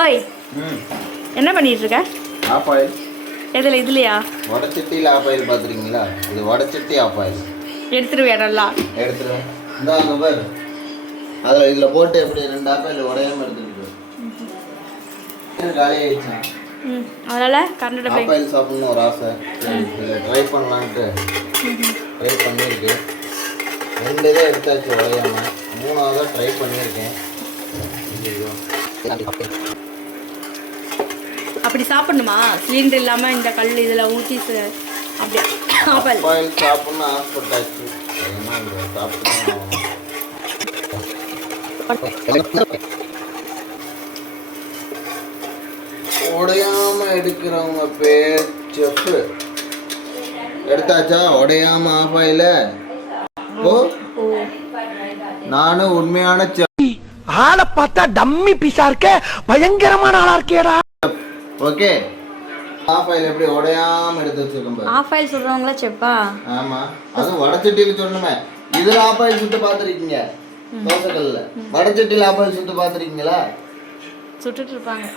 ஓய் என்ன பண்ணிட்டு இருக்க? ஆஃப் ஆயில். எதில் இதுலையா? வடச்சட்டியில் ஆஃப் ஆயில் பார்த்துருக்கீங்களா? இது வடச்சட்டி ஆஃப் ஆயில். எடுத்துருவியா? நல்லா எடுத்துருவேன். இந்த அங்கே பாரு, அதில் இதில் போட்டு எப்படி 2 ஆஃப் ஆயில் உடையாமல் எடுத்துக்கிட்டு காலி ஆயிடுச்சா? அதனால் கரண்ட் ஆஃப் ஆயில் சாப்பிட்ணும் ஒரு ஆசை. ட்ரை பண்ணலான்ட்டு ட்ரை பண்ணியிருக்கு. 2 இதை எடுத்தாச்சு உடையாமல். 3ஆவதாக ட்ரை பண்ணியிருக்கேன். அப்படி சாப்பிடணுமா? சிலிண்டர் இல்லாமல் இந்த கல் இதில் ஊற்றி அப்படியே ஆஃப் ஆயில் சாப்பிட்ணும் ஆசைப்பட்டாச்சு. சாப்பிட்டு உடையாம எடுக்கிறவங்க பேர் செஃப். எடுத்தாச்சா உடையாம ஆஃப் ஆயில? நானும் உண்மையான செஃப். ஆளை பார்த்தா டம்மி பீஸா இருக்க, பயங்கரமான ஆளா இருக்கேடா. ஓகே, ஆஃப் ஆயில் எப்படி உடையாம எடுத்து வச்சிருக்கோம். ஆஃப் ஆயில் சொல்றவங்களா செப்பா? ஆமா, அதுவும் வடச்சட்டியில சொல்லணுமே. இதுல ஆஃப் ஆயில் சுட்டு பார்த்துருக்கீங்க? தோசைக்கல்ல வடச்சட்டியில ஆஃப் ஆயில் சுட்டு பார்த்துருக்கீங்களா? சுட்டுட்டு இருப்பாங்க.